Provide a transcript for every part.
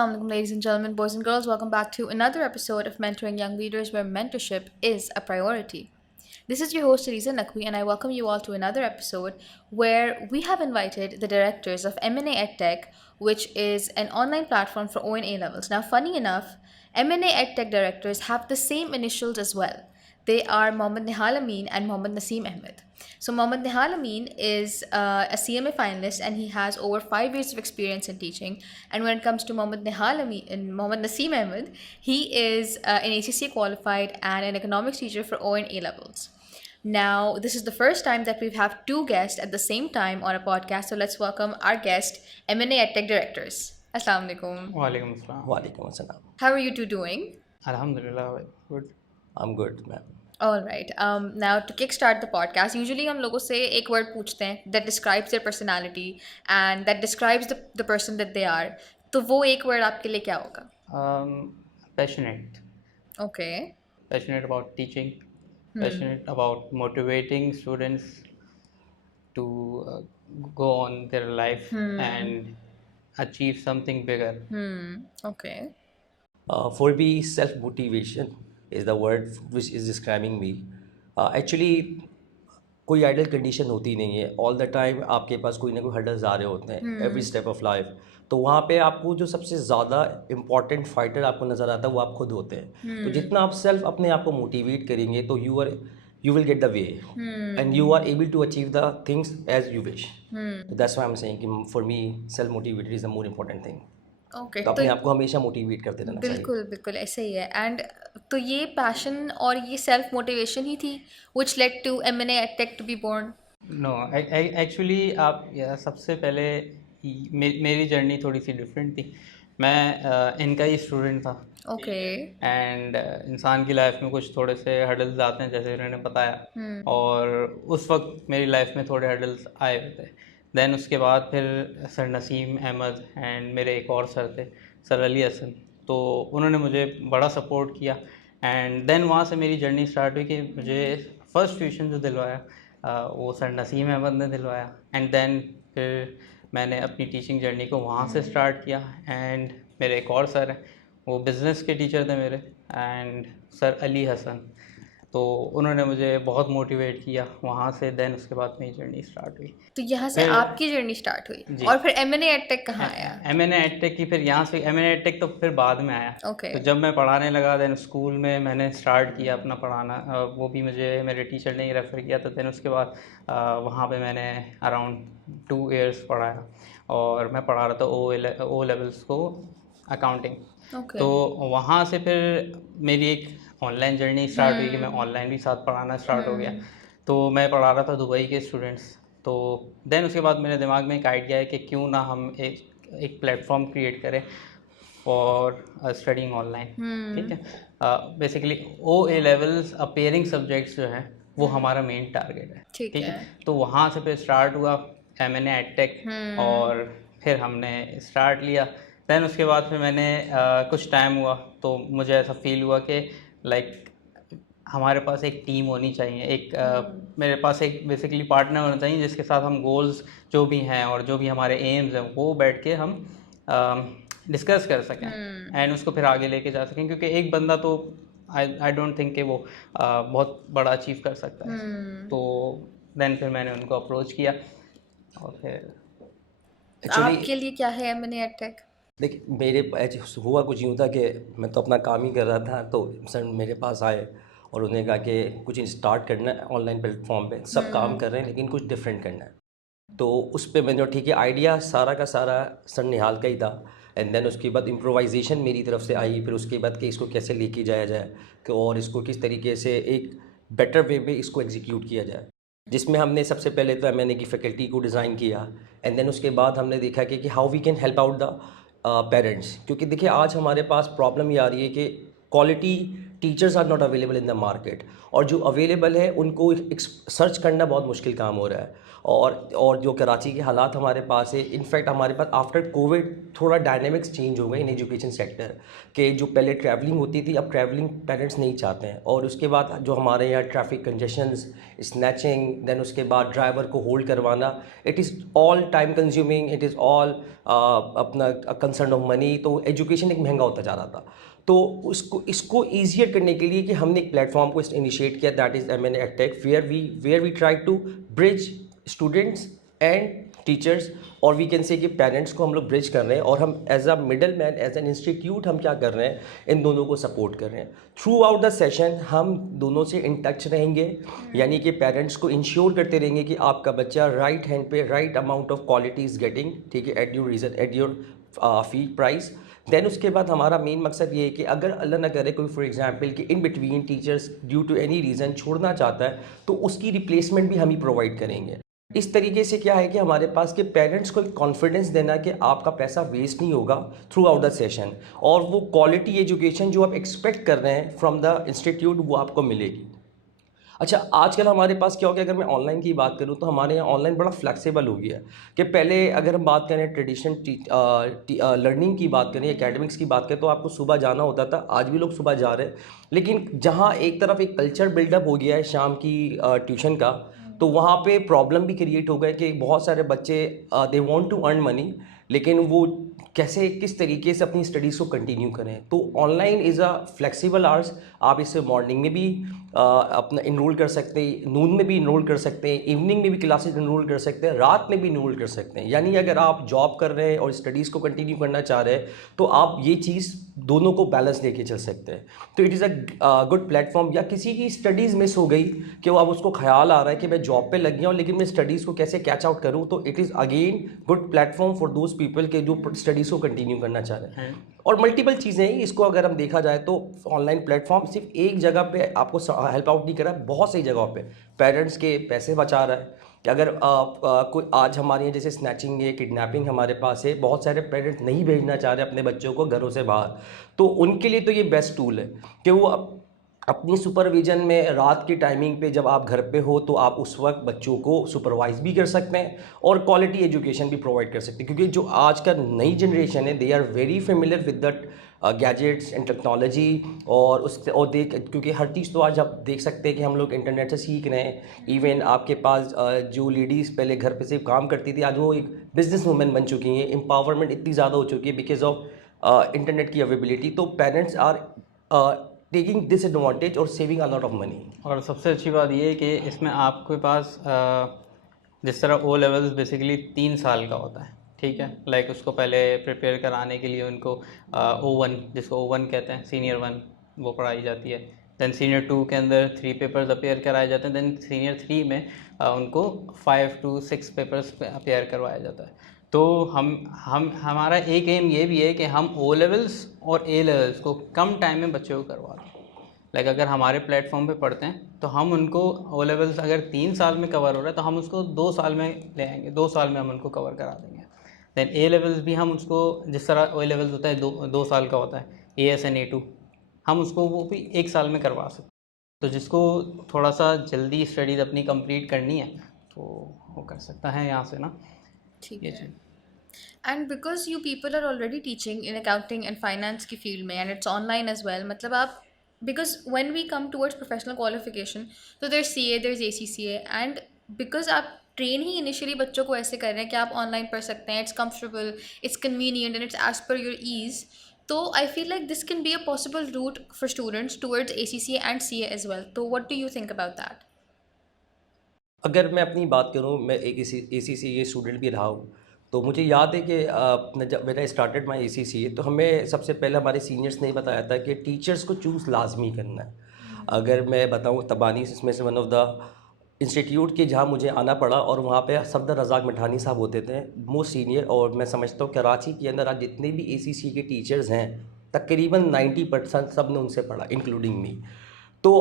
Assalamu alaikum, ladies and gentlemen, boys and girls. Welcome back to another episode of Mentoring Young Leaders, where mentorship is a priority. This is your host, Teresa Naqvi, and I welcome you all to another episode where we have invited the directors of M&A EdTech, which is an online platform for O and A levels. Now, funny enough, M&A EdTech directors have the same initials as well. They are Mohammad Nihal Amin and Mohammad Naseem Ahmed. So Mohammad Nihal Amin is a CMA finalist, and he has over 5 years of experience in teaching. And when it comes to Mohammad Nihal Amin and Mohammad Naseem Ahmed, he is an ACCA qualified and an economics teacher for O and A levels. Now, this is the first time that we've have two guests at the same time on a podcast. So let's welcome our guest, M&A EdTech directors. Assalamu alaikum. Walaikum assalam. Walaikum assalam. How are you two doing? Alhamdulillah, good. I'm good, ma'am. All right. Now to kickstart the podcast, usually हम लोगों से एक word पूछते हैं that describes their personality and that describes the person that they are. तो वो एक word आपके लिए क्या होगा? Passionate. Okay. Passionate about teaching. Passionate about motivating students to go on their life and achieve something bigger. Okay. For me, self-motivation is the word which is describing me. Actually, कोई ideal condition होती नहीं है. All the time आपके पास कोई ना कोई hurdles आ रहे होते हैं एवरी स्टेप ऑफ लाइफ. तो वहाँ पे आपको जो सबसे ज़्यादा इम्पॉर्टेंट फाइटर आपको नज़र आता है वो आप खुद होते हैं. तो जितना आप सेल्फ अपने आप को मोटिवेट करेंगे तो you will get the way and you are able to achieve the things as you wish. So that's why I'm saying कि for me self motivated is the more important thing. Okay. तो अपने आप को हमेशा motivate करते रहना चाहिए. बिल्कुल बिल्कुल ऐसे ही है. एंड तो ये पैशन और ये सेल्फ मोटिवेशन ही थी which led to M&A EdTech to be born. No, actually आप सबसे पहले मेरी जर्नी थोड़ी सी डिफरेंट थी. मैं इनका ही स्टूडेंट था. ओके. एंड इंसान की लाइफ में कुछ थोड़े से हर्डल्स आते हैं जैसे उन्होंने बताया. और उस वक्त मेरी लाइफ में थोड़े हर्डल्स आए हुए थे. देन उसके बाद फिर सर नसीम अहमद एंड मेरे एक और सर थे, सर अली हसन. तो उन्होंने मुझे बड़ा सपोर्ट किया. एंड देन वहाँ से मेरी जर्नी स्टार्ट हुई कि मुझे फ़र्स्ट ट्यूशन जो दिलवाया वो सर नसीम अहमद ने दिलवाया. एंड देन फिर मैंने अपनी टीचिंग जर्नी को वहाँ से स्टार्ट किया. एंड मेरे एक और सर हैं, वो बिज़नेस के टीचर थे मेरे, एंड सर अली हसन. तो उन्होंने मुझे बहुत मोटिवेट किया वहाँ से. देन उसके बाद मेरी जर्नी स्टार्ट हुई. तो यहाँ से आपकी जर्नी स्टार्ट हुई. और फिर M&A EdTech कहाँ आया? M&A EdTech की फिर यहाँ से M&A EdTech तो फिर बाद में आया. Okay. तो जब मैं पढ़ाने लगा देन स्कूल में मैंने स्टार्ट किया अपना पढ़ाना. वो भी मुझे मेरे टीचर ने ही रेफ़र किया था. देन उसके बाद वहाँ पे मैंने अराउंड 2 years पढ़ाया और मैं पढ़ा रहा था O levels को अकाउंटिंग. तो वहाँ से फिर मेरी एक ऑनलाइन जर्नी स्टार्ट हुई कि मैं ऑनलाइन भी साथ पढ़ाना स्टार्ट हो गया. तो मैं पढ़ा रहा था दुबई के स्टूडेंट्स. तो देन उसके बाद मेरे दिमाग में एक आइडिया है कि क्यों ना हम एक प्लेटफॉर्म क्रिएट करें फॉर स्टडिंग ऑनलाइन. ठीक है. Basically OA levels appearing subjects जो हैं वो हमारा मेन टारगेट है. ठीक है. तो वहाँ से फिर स्टार्ट हुआ M&A EdTech और फिर हमने स्टार्ट लिया. दैन उसके बाद फिर मैंने कुछ टाइम हुआ तो मुझे ऐसा फील हुआ कि लाइक हमारे पास एक टीम होनी चाहिए. एक मेरे पास एक बेसिकली पार्टनर होना चाहिए जिसके साथ हम गोल्स जो भी हैं और जो भी हमारे एम्स हैं वो बैठ के हम डिस्कस कर सकें एंड उसको फिर आगे लेके जा सकें. क्योंकि एक बंदा तो आई डोंट थिंक कि वो बहुत बड़ा अचीव कर सकता है. तो देन फिर मैंने उनको अप्रोच किया और फिर आपके लिए क्या है M&A EdTech? देखिए मेरे हुआ कुछ यूँ था कि मैं तो अपना काम ही कर रहा था. तो सर मेरे पास आए और उन्होंने कहा कि कुछ स्टार्ट करना है ऑनलाइन प्लेटफॉर्म पे. सब काम कर रहे हैं लेकिन कुछ डिफरेंट करना है. तो उस पर मैंने ठीक है आइडिया सारा का सारा सर निहाल का ही था. एंड देन उसके बाद इम्प्रोवाइजेशन मेरी तरफ से आई. फिर उसके बाद कि इसको कैसे लेके जाया जाए कि और इसको किस तरीके से एक बेटर वे में इसको एग्जीक्यूट किया जाए, जिसमें हमने सबसे पहले तो M&A की फैकल्टी को डिज़ाइन किया. एंड देन उसके बाद हमने देखा कि how we can help out the parents. क्योंकि देखिए आज हमारे पास प्रॉब्लम ये आ रही है कि quality teachers are not available in the market, और जो अवेलेबल है उनको सर्च करना बहुत मुश्किल काम हो रहा है। और जो कराची के हालात हमारे पास है, इनफैक्ट हमारे पास आफ्टर कोविड थोड़ा डायनेमिक्स चेंज हो गए इन एजुकेशन सेक्टर के। जो पहले ट्रैवलिंग होती थी, अब ट्रैवलिंग पेरेंट्स नहीं चाहते हैं, और उसके बाद जो हमारे यहाँ ट्रैफिक कंजेशंस, स्नैचिंग, देन उसके बाद ड्राइवर को होल्ड करवाना, it is all time consuming, it is all अपना कंसर्न ऑफ मनी। तो एजुकेशन एक महंगा होता जा रहा था। तो इसको ईजियर करने के लिए कि हमने एक प्लेटफॉर्म को इनिशिएट किया, that is MN EdTech, where we try to bridge students and teachers, और वी कैन से कि पेरेंट्स को हम लोग ब्रिज कर रहे हैं, और हम as a middle man, as an institute हम क्या कर रहे हैं, इन दोनों को सपोर्ट कर रहे हैं। थ्रू आउट द सेशन हम दोनों से इन टच रहेंगे, यानी कि पेरेंट्स को इंश्योर करते रहेंगे कि आपका बच्चा राइट हैंड पे right amount of quality is getting, ठीक है, at your fee price. Then उसके बाद हमारा मेन मकसद ये है कि अगर अल्लाह ना करे कोई फॉर एग्जांपल कि in between teachers due to any reason छोड़ना चाहता है, तो उसकी रिप्लेसमेंट भी हम ही प्रोवाइड करेंगे। इस तरीके से क्या है कि हमारे पास के पेरेंट्स को कॉन्फिडेंस देना कि आपका पैसा वेस्ट नहीं होगा थ्रू आउट द सेशन, और वो क्वालिटी एजुकेशन जो आप एक्सपेक्ट कर रहे हैं फ्रॉम द इंस्टीट्यूट वो आपको मिलेगी। अच्छा, आजकल हमारे पास क्या हो गया, अगर मैं ऑनलाइन की बात करूं तो हमारे यहाँ ऑनलाइन बड़ा फ्लेक्सिबल हो गया है कि पहले अगर हम बात करें ट्रेडिशनल लर्निंग की बात करें, एकेडमिक्स की बात करें, तो आपको सुबह जाना होता था, आज भी लोग सुबह जा रहे हैं, लेकिन जहाँ एक तरफ एक कल्चर बिल्डअप हो गया है शाम की ट्यूशन का, तो वहाँ पे प्रॉब्लम भी क्रिएट हो गए कि बहुत सारे बच्चे they want to earn money, लेकिन वो कैसे किस तरीके से अपनी स्टडीज़ को कंटिन्यू करें। तो online is a flexible hours, आप इसे मॉर्निंग में भी अपना इनरोल कर सकते हैं, नून में भी इनरोल कर सकते हैं, इवनिंग में भी क्लासेस इनरोल कर सकते हैं, रात में भी इनरोल कर सकते हैं। यानी अगर आप जॉब कर रहे हैं और स्टडीज़ को कंटिन्यू करना चाह रहे हैं, तो आप ये चीज़ दोनों को बैलेंस लेके चल सकते हैं। तो it is a good platform. या किसी की स्टडीज़ मिस हो गई कि वो अब उसको ख्याल आ रहा है कि मैं जॉब पे लग गया हूँ लेकिन मैं स्टडीज़ को कैसे कैच आउट करूँ, तो it is again good platform for those people के जो स्टडीज़ को कंटिन्यू करना चाह रहे हैं। और मल्टीपल चीज़ें हैं, इसको अगर हम देखा जाए तो ऑनलाइन प्लेटफॉर्म सिर्फ एक जगह पे आपको हेल्प आउट नहीं कर रहा है, बहुत सही जगहों पे पेरेंट्स के पैसे बचा रहा है। कि अगर कोई आज हमारे यहाँ जैसे स्नैचिंग है, किडनैपिंग हमारे पास है, बहुत सारे पेरेंट्स नहीं भेजना चाह रहे अपने बच्चों को घरों से बाहर, तो उनके लिए तो ये बेस्ट टूल है कि वो अपनी सुपरविजन में रात की टाइमिंग पे जब आप घर पे हो तो आप उस वक्त बच्चों को सुपरवाइज भी कर सकते हैं और क्वालिटी एजुकेशन भी प्रोवाइड कर सकते हैं। क्योंकि जो आज का नई जनरेशन है, they are very familiar with that gadgets and technology, और उससे और क्योंकि हर चीज़ तो आज आप देख सकते हैं कि हम लोग इंटरनेट से सीख रहे हैं। इवन आपके पास जो लेडीज़ पहले घर पे सिर्फ काम करती थी, आज वो एक बिजनेस वूमेन बन चुकी हैं। एम्पावरमेंट इतनी ज़्यादा हो चुकी है बिकॉज ऑफ इंटरनेट की अवेलेबिलिटी। तो parents are taking this advantage और saving a lot of money. और सबसे अच्छी बात ये है कि इसमें आपके पास जिस तरह ओ लेवल्स बेसिकली 3 साल का होता है, ठीक है, लाइक उसको पहले प्रिपेयर कराने के लिए उनको O1, जिसको O1 कहते हैं, सीनियर 1 वो पढ़ाई जाती है। दैन सीनियर 2 के अंदर 3 पेपर्स अपेयर कराए जाते हैं। दैन सीनियर 3 में उनको 5 to 6 पेपर्स अपेयर करवाया जाता है। तो हमारा एक एम ये भी है कि हम ओ लेवल्स और ए लेवल्स को कम टाइम में बच्चों को करवा दें। लाइक अगर हमारे प्लेटफॉर्म पे पढ़ते हैं तो हम उनको ओ लेवल्स अगर 3 साल में कवर हो रहा है तो हम उसको 2 साल में ले आएंगे, 2 साल में हम उनको कवर करा देंगे। दैन ए लेवल्स भी हम उसको जिस तरह ओ लेवल्स होता है 2 साल का होता है, AS and A2, हम उसको वो भी 1 साल में करवा सकते हैं। तो जिसको थोड़ा सा जल्दी स्टडीज़ अपनी कंप्लीट करनी है तो वो कर सकता है यहाँ से ना। ठीक ये है। चीज़ and because you people are already teaching in accounting and finance की फील्ड में and it's online as well, मतलब आप because when we come towards professional qualification तो there CA, there ACCA, and because आप ट्रेन ही initially बच्चों को ऐसे कर रहे हैं कि आप ऑनलाइन पढ़ सकते हैं, it's comfortable, it's convenient and it's as per your ease. तो I feel like this can be a possible route for students towards ACCA and CA as well. तो what do you think about that? अगर मैं अपनी बात करूं, मैं एक ACCA student भी रहा हूं, तो मुझे याद है कि जब मैंने स्टार्टेड माई ACCA तो हमें सबसे पहले हमारे सीनियर्स ने बताया था कि टीचर्स को चूज़ लाजमी करना है। अगर मैं बताऊं, तबानी इसमें से वन ऑफ द इंस्टीट्यूट के जहाँ मुझे आना पड़ा, और वहाँ पे सफदर रज़ाक मिठानी साहब होते थे मोस्ट सीनियर। और मैं समझता हूँ कराची के अंदर आज जितने भी ACCA के टीचर्स हैं तकरीबन 90% सब ने उनसे पढ़ा, इंक्लूडिंग मी। तो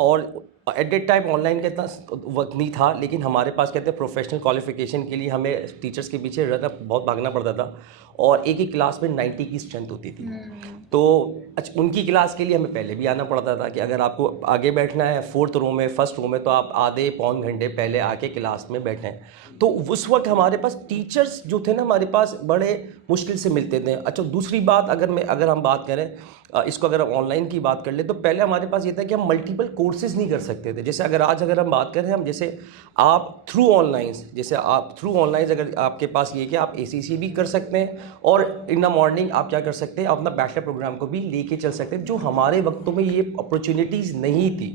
और एट दैट टाइम ऑनलाइन का इतना वक्त नहीं था, लेकिन हमारे पास कहते हैं प्रोफेशनल क्वालिफिकेशन के लिए हमें टीचर्स के पीछे ज़्यादा बहुत भागना पड़ता था, और एक ही क्लास में 90 की स्ट्रेंथ होती थी। तो अच्छा, उनकी क्लास के लिए हमें पहले भी आना पड़ता था कि अगर आपको आगे बैठना है 4th रो में, 1st रो में, तो आप आधे पौन घंटे पहले आके क्लास में बैठें। तो उस वक्त हमारे पास टीचर्स जो थे ना, हमारे पास बड़े मुश्किल से मिलते थे। अच्छा, दूसरी बात, अगर हम बात करें इसको, अगर हम ऑनलाइन की बात कर ले, तो पहले हमारे पास ये था कि हम मल्टीपल कोर्सेज नहीं कर सकते थे। जैसे अगर हम बात करें, हम जैसे आप थ्रू ऑनलाइन अगर आपके पास ये कि आप ACC भी कर सकते हैं, और इन द मॉर्निंग आप क्या कर सकते हैं, अपना बैचलर प्रोग्राम को भी लेके चल सकते हैं, जो हमारे वक्तों में ये अपॉर्चुनिटीज़ नहीं थी।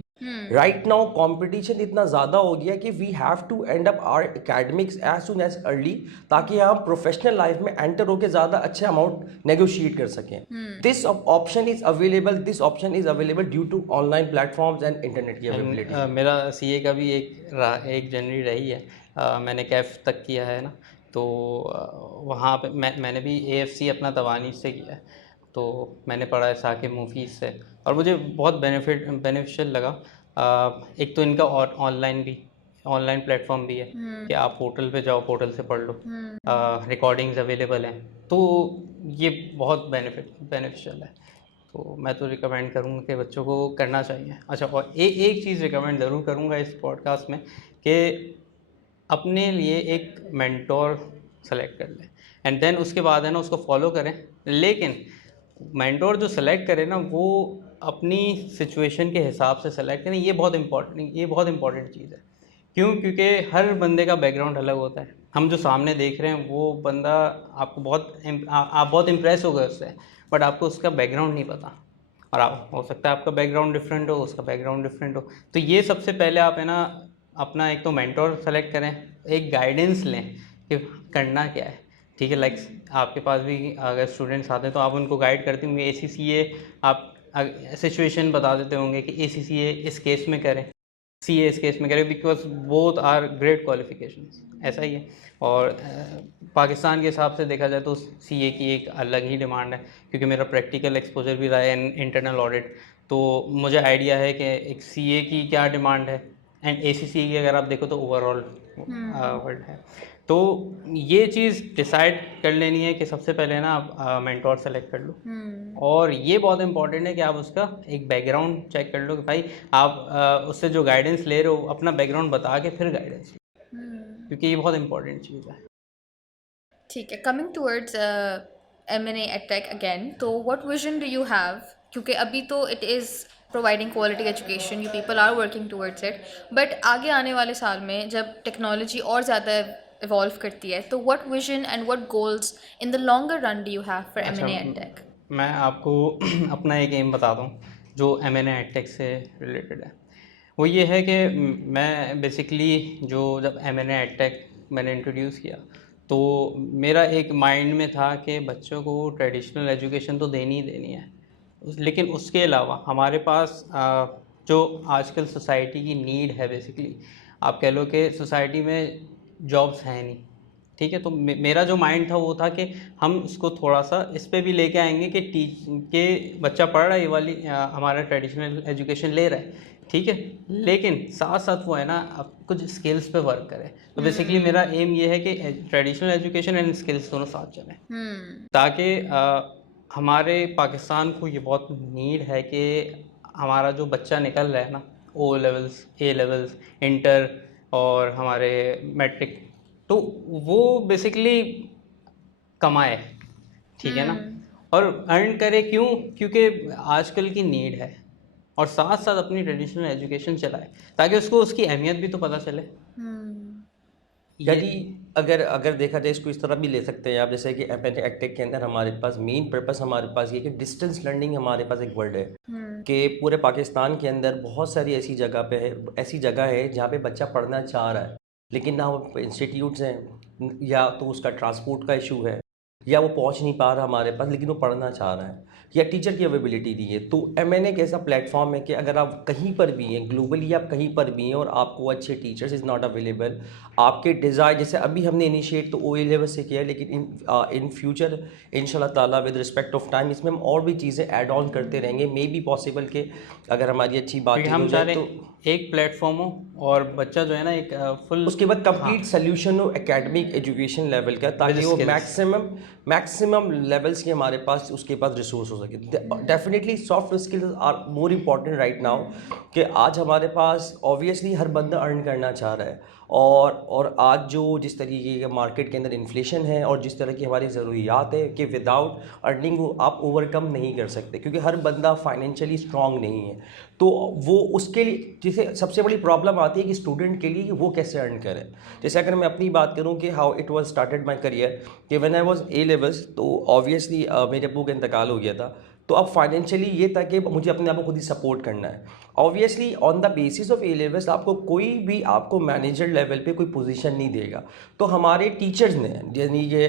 राइट नाउ कंपटीशन इतना ज़्यादा हो गया कि we have to end up our academics as soon as early, ताकि हम प्रोफेशनल लाइफ में एंटर होकर ज़्यादा अच्छे अमाउंट नेगोशिएट कर सकें। This option is available due to online platforms and internet की अवेलेबिलिटी। मेरा CA का भी एक जर्नी रही है। मैंने कैफ तक किया है ना, तो वहाँ पे मैंने भी AFC अपना तवानी से किया है। तो मैंने पढ़ा है साकिब मुफीस से, और मुझे बहुत बेनिफिशियल लगा। एक तो इनका ऑनलाइन प्लेटफॉर्म भी है कि आप पोर्टल पे जाओ, पोर्टल से पढ़ लो, रिकॉर्डिंग्स अवेलेबल हैं, तो ये बहुत बेनिफिशियल है। तो मैं तो रिकमेंड करूँगा कि बच्चों को करना चाहिए। अच्छा, और एक चीज़ रिकमेंड ज़रूर करूँगा इस पॉडकास्ट में, कि अपने लिए एक मेंटोर सेलेक्ट कर लें, एंड देन उसके बाद है ना उसको फॉलो करें। लेकिन मेंटोर जो सेलेक्ट करे ना, वो अपनी सिचुएशन के हिसाब से सेलेक्ट करें। ये बहुत इंपॉर्टेंट चीज़ है। क्यों? क्योंकि हर बंदे का बैकग्राउंड अलग होता है। हम जो सामने देख रहे हैं वो बंदा आपको आप बहुत इम्प्रेस हो गए उससे, बट आपको उसका बैकग्राउंड नहीं पता, और आप हो सकता है आपका बैकग्राउंड डिफरेंट हो, उसका बैकग्राउंड डिफरेंट हो। तो ये सबसे पहले आप है ना अपना एक तो मेंटोर सेलेक्ट करें, एक गाइडेंस लें कि करना क्या है। ठीक है, लाइक आपके पास भी अगर स्टूडेंट्स आते हैं तो आप उनको गाइड करते होंगे। ACCA आप सिचुएशन बता देते होंगे कि ACCA इस केस में करें, CA इस केस में करें, because both are great qualifications. ऐसा ही है। और पाकिस्तान के हिसाब से देखा जाए तो CA की एक अलग ही डिमांड है, क्योंकि मेरा प्रैक्टिकल एक्सपोजर भी रहा है इन इंटरनल ऑडिट, तो मुझे आइडिया है कि एक CA की क्या डिमांड है, एंड ACCA की अगर आप देखो तो ओवरऑल वर्ल्ड है। तो ये चीज़ डिसाइड कर लेनी है कि सबसे पहले ना आप मेंटोर सेलेक्ट कर लो। और ये बहुत इंपॉर्टेंट है कि आप उसका एक बैकग्राउंड चेक कर लो कि भाई आप उससे जो गाइडेंस ले रहे हो अपना बैकग्राउंड बता के फिर गाइडेंस लो, क्योंकि ये बहुत इंपॉर्टेंट चीज़ है। ठीक है, coming towards M&A EdTech again, तो what vision do you have? क्योंकि अभी तो it is providing quality education, you people are working towards it, but आगे आने वाले साल में जब टेक्नोलॉजी और ज़्यादा इवॉल्व करती है, तो what vision and what goals in the longer run do you have for M&A EdTech? मैं आपको अपना एक एम बता दूं जो M&A EdTech से रिलेटेड है। वो ये है कि मैं बेसिकली जब M&A EdTech मैंने इंट्रोड्यूस किया, तो मेरा एक माइंड में था कि बच्चों को ट्रेडिशनल एजुकेशन तो देनी ही देनी है, लेकिन उसके अलावा हमारे पास जो आजकल सोसाइटी की नीड है, बेसिकली आप कह लो कि सोसाइटी में जॉब्स हैं नहीं। ठीक है, तो मेरा जो माइंड था वो था कि हम इसको थोड़ा सा इस पे भी लेके आएंगे कि बच्चा पढ़ रहा है, ये वाली हमारा ट्रेडिशनल एजुकेशन ले रहा है, ठीक है, लेकिन साथ साथ वो है ना अब कुछ स्किल्स पे वर्क करे। तो बेसिकली मेरा एम ये है कि ट्रेडिशनल एजुकेशन एंड स्किल्स दोनों साथ चलें, ताकि हमारे पाकिस्तान को ये बहुत नीड है कि हमारा जो बच्चा निकल रहा है ना, O levels, A levels, inter और हमारे मैट्रिक, तो वो बेसिकली कमाए, ठीक है ना, और अर्न करे। क्यों? क्योंकि आजकल की नीड है, और साथ साथ अपनी ट्रेडिशनल एजुकेशन चलाए ताकि उसको उसकी अहमियत भी तो पता चले। यदि अगर देखा जाए इसको इस तरह भी ले सकते हैं आप, जैसे कि M&A EdTech के अंदर हमारे पास मेन पर्पस हमारे पास ये कि डिस्टेंस लर्निंग हमारे पास एक वर्ड है कि पूरे पाकिस्तान के अंदर बहुत सारी ऐसी जगह है जहाँ पे बच्चा पढ़ना चाह रहा है, लेकिन ना वो इंस्टीट्यूट्स हैं, या तो उसका ट्रांसपोर्ट का इशू है, या वो पहुँच नहीं पा रहा हमारे पास, लेकिन वो पढ़ना चाह रहा है। या टीचर की अवेलेबिलिटी नहीं है। तो MN एक ऐसा प्लेटफॉर्म है कि अगर आप कहीं पर भी हैं, ग्लोबली आप कहीं पर भी हैं और आपको अच्छे टीचर्स इज़ नॉट अवेलेबल, आपके डिज़ायर, जैसे अभी हमने इनिशिएट तो OA लेवल से किया है, लेकिन इन फ्यूचर इंशाल्लाह ताला विद रिस्पेक्ट ऑफ टाइम इसमें हम और भी चीज़ें ऐड ऑन करते रहेंगे। मे बी पॉसिबल कि अगर हमारी अच्छी क्योंकि बातचीत हम हो चाह जाए रहे तो हैं एक प्लेटफॉर्म हो और बच्चा जो है ना एक फुल उसके बाद कंप्लीट सोल्यूशन हो एकेडमिक एजुकेशन लेवल का, ताकि With वो skills. मैक्सिमम लेवल्स के हमारे पास उसके पास रिसोर्स हो सके। Definitely soft skills are more important right now, कि आज हमारे पास ऑब्वियसली हर बंदा अर्न करना चाह रहा है, और आज जो जिस तरीके के मार्केट के अंदर इन्फ्लेशन है और जिस तरह की हमारी ज़रूरियात है कि विदाउट अर्निंग आप ओवरकम नहीं कर सकते, क्योंकि हर बंदा फाइनेंशियली स्ट्रांग नहीं है। तो वो उसके लिए जैसे सबसे बड़ी प्रॉब्लम आती है कि स्टूडेंट के लिए कि वो कैसे अर्न करें। जैसे अगर मैं अपनी बात करूं कि how it was started my career, कि when I was A levels, तो ऑब्वियसली मेरे अब्बू का इंतकाल हो गया था। तो अब फाइनेंशियली ये था कि मुझे अपने आप को खुद ही सपोर्ट करना है। Obviously on the basis of A levels आपको कोई भी आपको मैनेजर लेवल पे कोई पोजीशन नहीं देगा। तो हमारे टीचर्स ने, यानी कि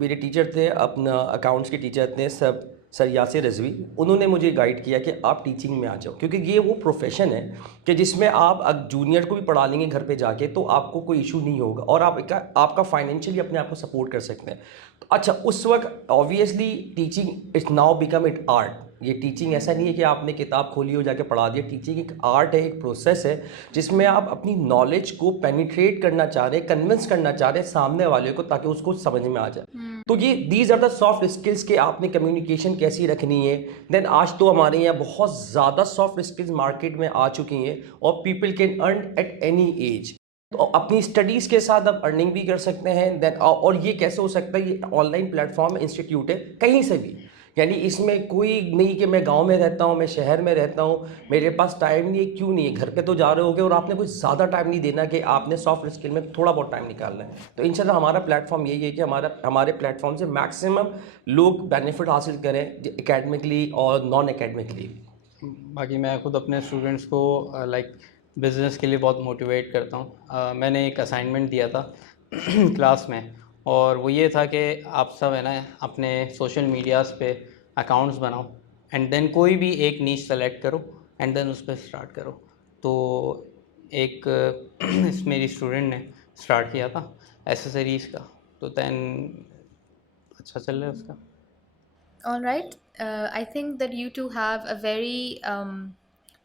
मेरे टीचर थे, अपना अकाउंट्स के टीचर थे सब, सर यासिर रिजवी, उन्होंने मुझे गाइड किया कि आप टीचिंग में आ जाओ, क्योंकि ये वो प्रोफेशन है कि जिसमें आप जूनियर को भी पढ़ा लेंगे घर पे जाके तो आपको कोई इशू नहीं होगा, और आपका फाइनेंशियली अपने आप को सपोर्ट कर सकते हैं। तो अच्छा, उस वक्त obviously teaching it's now become it art. ये टीचिंग ऐसा नहीं है कि आपने किताब खोली हो जाके पढ़ा दिया। टीचिंग एक आर्ट है, एक प्रोसेस है, जिसमें आप अपनी नॉलेज को पेनिट्रेट करना चाह रहे हैं, कन्विंस करना चाह रहे हैं सामने वाले को, ताकि उसको समझ में आ जाए। तो ये these are the soft skills के आपने कम्युनिकेशन कैसी रखनी है। देन आज तो हमारे यहाँ बहुत ज़्यादा सॉफ्ट स्किल्स मार्केट में आ चुकी हैं और people can earn at any as. तो अपनी स्टडीज़ के साथ आप अर्निंग भी कर सकते हैं। देन और ये कैसे हो सकता है, ये ऑनलाइन प्लेटफॉर्म है, इंस्टीट्यूट है, कहीं से भी, यानी इसमें कोई नहीं कि मैं गांव में रहता हूँ, मैं शहर में रहता हूँ, मेरे पास टाइम नहीं है। क्यों नहीं है, घर पे तो जा रहे होगे और आपने कुछ ज़्यादा टाइम नहीं देना कि आपने सॉफ्ट स्किल में थोड़ा बहुत टाइम निकालना है। तो इंशाल्लाह हमारा प्लेटफॉर्म यही है कि हमारे प्लेटफॉर्म से मैक्सिमम लोग बेनिफिट हासिल करें, एकेडमिकली और नॉन एकेडमिकली। बाकी मैं खुद अपने स्टूडेंट्स को लाइक बिज़नेस के लिए बहुत मोटिवेट करता हूँ। मैंने एक असाइनमेंट दिया था क्लास में, और वो ये था कि आप सब है ना अपने सोशल मीडियाज़ पे अकाउंट्स बनाओ, एंड देन कोई भी एक नीश सेलेक्ट करो एंड देन उस पर स्टार्ट करो। तो एक मेरी स्टूडेंट ने स्टार्ट किया था एसेसरीज़ का, तो देन अच्छा चल रहा है उसका। All right. I think that you two have a very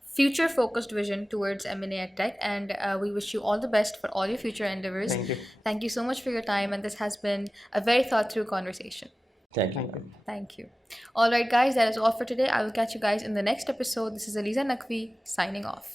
future focused vision towards M&A at Tech, and we wish you all the best for all your future endeavors. Thank you. Thank you so much for your time, and this has been a very thought through conversation. Thank Thank you. you. Thank you. All right, guys, that is all for today. I will catch you guys in the next episode. This is Aliza Nakvi signing off.